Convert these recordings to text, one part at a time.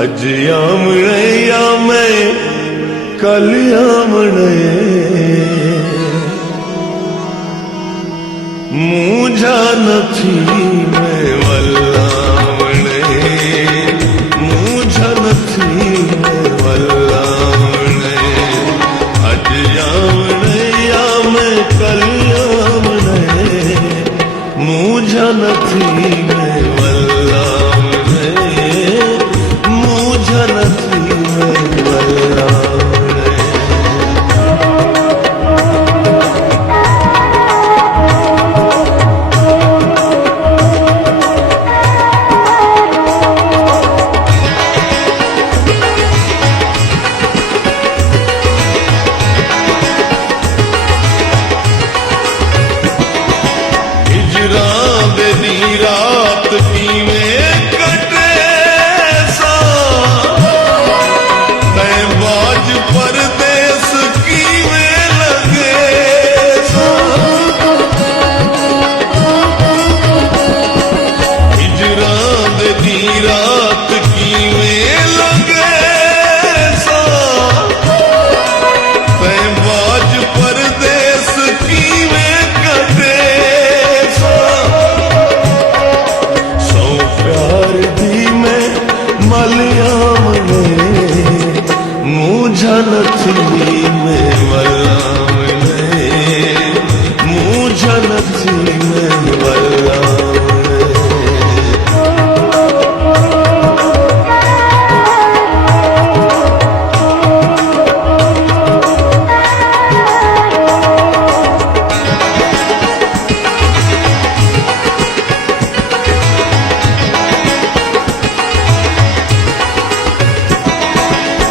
अज आमणे या मैं कल आमणे मूझा नथी मैं वल्लामणे मूझा नथी मैं वल्लामणे अज आमणे या मैं कल आमणे मूझा नथी मैं वल्लामणे मूझा नथी मैं वल्लामणे। रात कीवें कटे सा तैं बाज परदेस कीवें लगे सा हिजरां दी रात कीवें लगे सा तैं बाज परदेस कीवें कटे मूझा नथी मैं वल्लामणे मूझा नथी मैं वल्लामणे।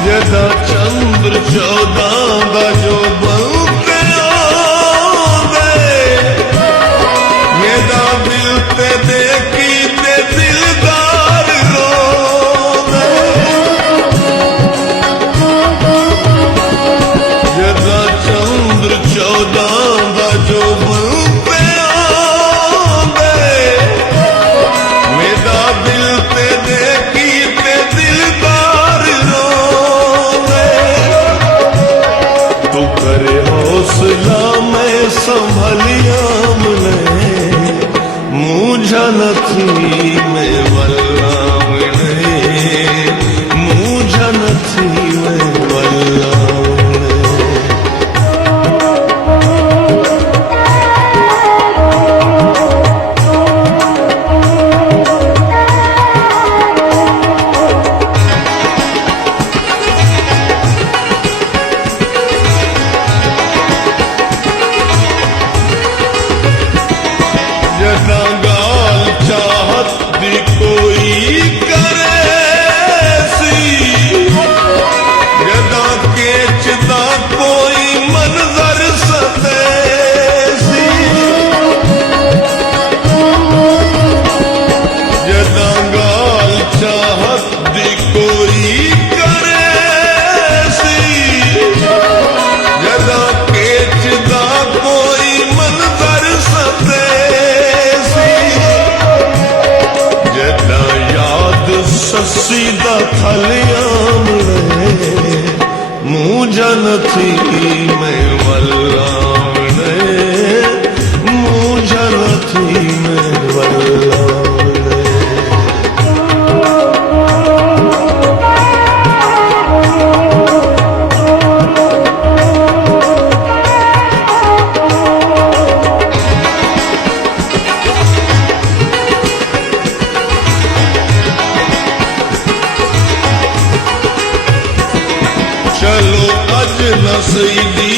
जदा चंद्र 14 दा जो बलते आवे मेरा दिल ते देखी ते दिलदार रोवे जदा चंद्र 14 दा जो बलते आवे मेरा दिल ते देखी ते दिलदार करे हौसला मैं संभलियामणे मूझा नथी मैं वल्लामणे मूझा नथी मैं वल्लामणे। जदा गाल चाहत दी कोई करे सी जदा केचदा कोई मंजर सते सी जदा गाल चाहत दी कोई करे सी जदा केचदा कोई मंजर सते सस्सी दा थलियामणे मूझा नथी मैं वल्लामणे मूझा नथी मैं वल्लामणे। चलो अज नसीदी